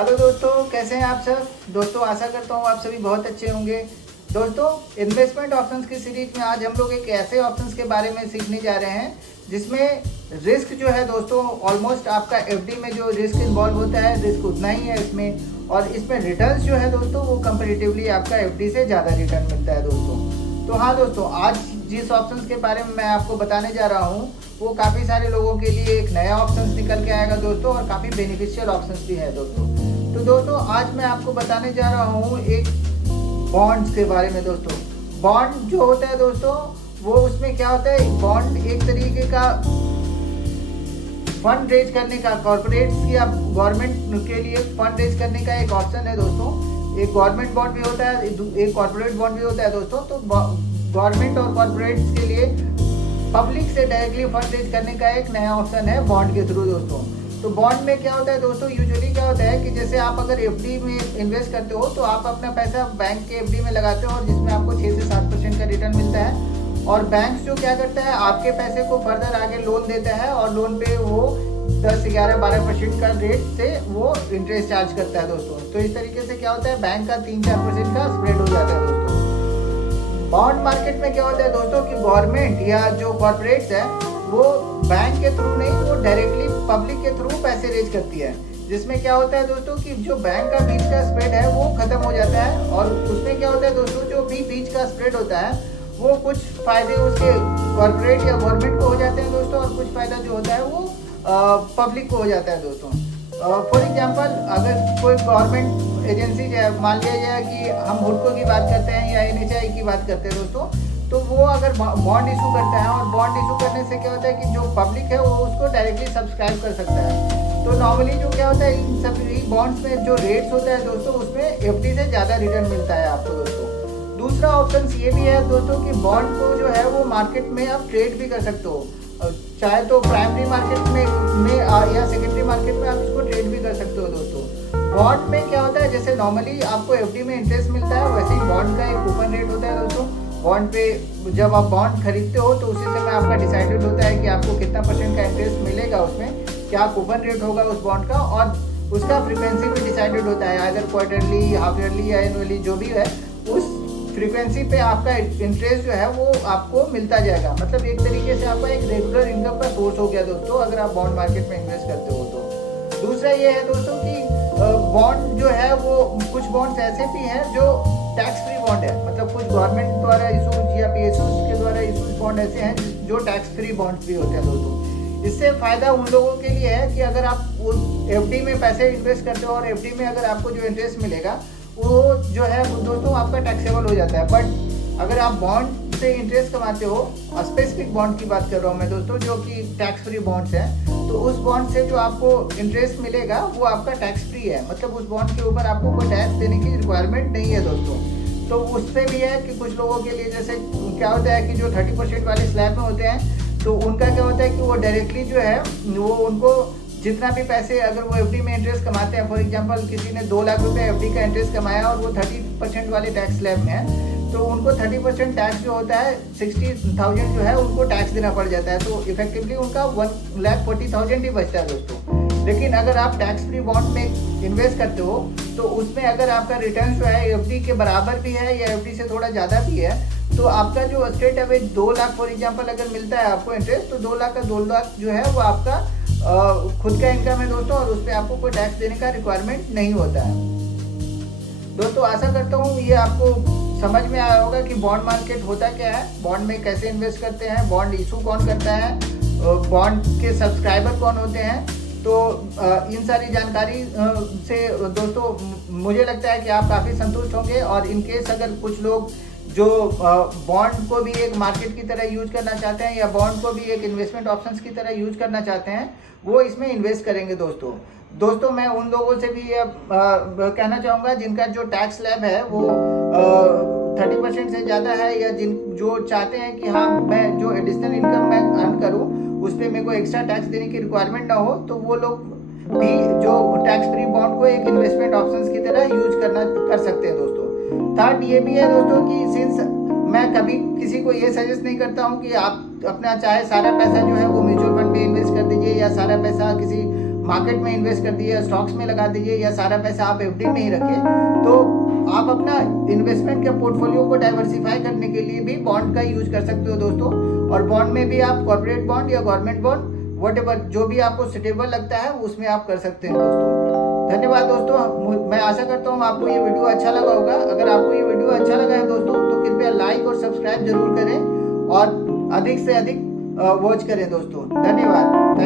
Hello दोस्तों, कैसे हैं आप सब। दोस्तों आशा करता हूँ आप सभी बहुत अच्छे होंगे। दोस्तों इन्वेस्टमेंट ऑप्शंस की सीरीज में आज हम लोग एक ऐसे ऑप्शंस के बारे में सीखने जा रहे हैं जिसमें रिस्क जो है दोस्तों ऑलमोस्ट आपका एफडी में जो रिस्क इन्वॉल्व होता है रिस्क उतना ही है इसमें, और इसमें रिटर्न्स जो है दोस्तों वो कंपेरेटिवली आपका एफडी से ज़्यादा रिटर्न मिलता है दोस्तों। तो हाँ दोस्तों, आज जिस ऑप्शंस के बारे में मैं आपको बताने जा रहा हूँ वो काफ़ी सारे लोगों के लिए एक नया ऑप्शंस निकल के आएगा दोस्तों, और काफ़ी बेनिफिशियल ऑप्शंस भी है दोस्तों। तो दोस्तों आज मैं आपको बताने जा रहा हूँ एक बॉन्ड्स के बारे में दोस्तों। बॉन्ड जो होता है दोस्तों वो उसमें क्या होता है, बॉन्ड एक तरीके का फंड रेज करने का, कॉर्पोरेट्स या गवर्नमेंट के लिए फंड रेज करने का एक ऑप्शन है दोस्तों। एक गवर्नमेंट बॉन्ड भी होता है, एक कॉर्पोरेट बॉन्ड भी होता है दोस्तों। तो गवर्नमेंट और कॉर्पोरेट्स के लिए पब्लिक से डायरेक्टली फंड रेज करने का एक नया ऑप्शन है बॉन्ड के थ्रू दोस्तों। तो बॉन्ड में क्या होता है दोस्तों, यूजुअली क्या होता है कि जैसे आप अगर एफडी में इन्वेस्ट करते हो तो आप अपना पैसा बैंक के एफडी में लगाते हो और जिसमें आपको 6 से 7% का रिटर्न मिलता है। और बैंक जो क्या करता है आपके पैसे को फर्दर आगे लोन देता है और लोन पे वो 10, 11, 12% का रेट से वो इंटरेस्ट चार्ज करता है दोस्तों। तो इस तरीके से क्या होता है बैंक का 3-4% का स्प्रेड हो जाता है दोस्तों। बॉन्ड मार्केट में क्या होता है दोस्तों कि गवर्नमेंट या जो कॉर्पोरेट्स है वो बैंक के थ्रू नहीं, वो डायरेक्टली पब्लिक के थ्रू पैसे रेज करती है, जिसमें क्या होता है दोस्तों कि जो बैंक का बीच का स्प्रेड है वो खत्म हो जाता है। और उसमें क्या होता है दोस्तों, जो भी बीच का स्प्रेड होता है वो कुछ फायदे उसके कॉर्पोरेट या गवर्नमेंट को हो जाते हैं दोस्तों, और कुछ फायदा जो होता है वो पब्लिक को हो जाता है दोस्तों। फॉर एग्जाम्पल अगर कोई गवर्नमेंट एजेंसी मान लिया जाए कि हम हुडको की बात करते हैं या एनएचआई की बात करते हैं दोस्तों, तो वो अगर बॉन्ड इशू करता है और बॉन्ड इशू करने से क्या होता है कि जो पब्लिक है वो उसको डायरेक्टली सब्सक्राइब कर सकता है। तो नॉर्मली जो क्या होता है इन सभी बॉन्ड्स में जो रेट्स होता है दोस्तों उसमें एफडी से ज़्यादा रिटर्न मिलता है आपको दोस्तों। दूसरा ऑप्शन ये भी है दोस्तों कि बॉन्ड को जो है वो मार्केट में आप ट्रेड भी कर सकते हो, चाहे तो प्राइमरी मार्केट में या सेकेंडरी मार्केट में आप इसको ट्रेड भी कर सकते हो दोस्तों। बॉन्ड में क्या होता है, जैसे नॉर्मली आपको एफडी में इंटरेस्ट मिलता है वैसे ही बॉन्ड का एक कूपन रेट होता है दोस्तों। बॉन्ड पे जब आप बॉन्ड खरीदते हो तो उसी समय आपका डिसाइडेड होता है कि आपको कितना % का इंटरेस्ट मिलेगा, उसमें क्या कूपन रेट होगा उस बॉन्ड का, और उसका फ्रीक्वेंसी भी डिसाइडेड होता है, अगर क्वार्टरली, हाफ ईयरली या एनुअली जो भी है उस फ्रीक्वेंसी पे आपका इंटरेस्ट जो है वो आपको मिलता जाएगा। मतलब एक तरीके से आपका एक रेगुलर इनकम का सोर्स हो गया दोस्तों अगर आप बॉन्ड मार्केट में इन्वेस्ट करते हो तो। दूसरा ये है दोस्तों कि बॉन्ड जो है वो कुछ बॉन्ड्स ऐसे भी हैं जो टैक्स फ्री बॉन्ड है, मतलब कुछ गवर्नमेंट द्वारा इशूज या पीएसयूज के द्वारा इशूज बॉन्ड ऐसे हैं जो टैक्स फ्री बॉन्ड्स भी होते हैं दोस्तों। इससे फ़ायदा उन लोगों के लिए है कि अगर आप उस एफडी में पैसे इन्वेस्ट करते हो और एफडी में अगर आपको जो इंटरेस्ट मिलेगा वो जो है दोस्तों आपका टैक्सेबल हो जाता है। बट अगर आप बॉन्ड से इंटरेस्ट कमाते हो, स्पेसिफिक बॉन्ड की बात कर रहा हूँ मैं दोस्तों जो कि टैक्स फ्री बॉन्ड्स हैं, तो उस बॉन्ड से जो आपको इंटरेस्ट मिलेगा वो आपका टैक्स फ्री है, मतलब उस बॉन्ड के ऊपर आपको कोई टैक्स देने की रिक्वायरमेंट नहीं है दोस्तों। तो उससे भी है कि कुछ लोगों के लिए जैसे क्या होता है कि जो 30% वाले स्लैब में होते हैं तो उनका क्या होता है कि वो डायरेक्टली जो है वो उनको जितना भी पैसे अगर वो एफडी में इंटरेस्ट कमाते हैं, फॉर एग्जांपल किसी ने 2 लाख रुपए एफडी का इंटरेस्ट कमाया और वो 30% वाले टैक्स स्लैब में है, तो उनको 30% टैक्स जो होता है 60,000 जो है उनको टैक्स देना पड़ जाता है। तो इफेक्टिवली उनका 1,40,000 ही बचता है दोस्तों। लेकिन अगर आप टैक्स फ्री बॉन्ड में इन्वेस्ट करते हो तो उसमें अगर आपका रिटर्न जो है एफडी के बराबर भी है या एफडी से थोड़ा ज़्यादा भी है, तो आपका जो straight away 2 lakh for example अगर मिलता है आपको इंटरेस्ट, तो 2 लाख का 2 लाख जो है वो आपका खुद का इनकम है दोस्तों, और उस पर आपको कोई टैक्स देने का रिक्वायरमेंट नहीं होता है दोस्तों। आशा करता हूँ ये आपको समझ में आया होगा कि बॉन्ड मार्केट होता क्या है, बॉन्ड में कैसे इन्वेस्ट करते हैं, बॉन्ड इशू कौन करता है, बॉन्ड के सब्सक्राइबर कौन होते हैं। तो इन सारी जानकारी से दोस्तों मुझे लगता है कि आप काफ़ी संतुष्ट होंगे। और इन केस अगर कुछ लोग जो बॉन्ड को भी एक मार्केट की तरह यूज करना चाहते हैं या बॉन्ड को भी एक इन्वेस्टमेंट ऑप्शंस की तरह यूज करना चाहते हैं, वो इसमें इन्वेस्ट करेंगे दोस्तों। मैं उन लोगों से भी कहना चाहूँगा जिनका जो टैक्स स्लैब है वो 30% से ज़्यादा है, या जो चाहते हैं कि हाँ मैं जो एडिशनल इनकम मैं अर्न करूँ उस पर मेरे को एक्स्ट्रा टैक्स देने की रिक्वायरमेंट ना हो, तो वो लोग भी जो टैक्स फ्री बॉन्ड को एक इन्वेस्टमेंट ऑप्शंस की तरह यूज कर सकते हैं दोस्तों। थर्ड ये भी है दोस्तों कि सिंस मैं कभी किसी को ये सजेस्ट नहीं करता हूँ कि आप अपना चाहे सारा पैसा जो है वो म्यूचुअल फंड में इन्वेस्ट कर दीजिए या सारा पैसा किसी मार्केट में इन्वेस्ट कर दीजिए, स्टॉक्स में लगा दीजिए, या सारा पैसा आप एफडी में ही रखिए। तो आप अपना इन्वेस्टमेंट के पोर्टफोलियो को डाइवर्सिफाई करने के लिए भी बॉन्ड का यूज कर सकते हो दोस्तों। और बॉन्ड में भी आप कॉर्पोरेट बॉन्ड या गवर्नमेंट बॉन्ड व्हाटएवर जो भी आपको सुटेबल लगता है उसमें आप कर सकते हैं दोस्तों। धन्यवाद दोस्तों, मैं आशा करता हूँ आपको ये वीडियो अच्छा लगा होगा। अगर आपको ये वीडियो अच्छा लगा है दोस्तों तो कृपया लाइक और सब्सक्राइब जरूर करें और अधिक से अधिक वॉच करें दोस्तों। धन्यवाद।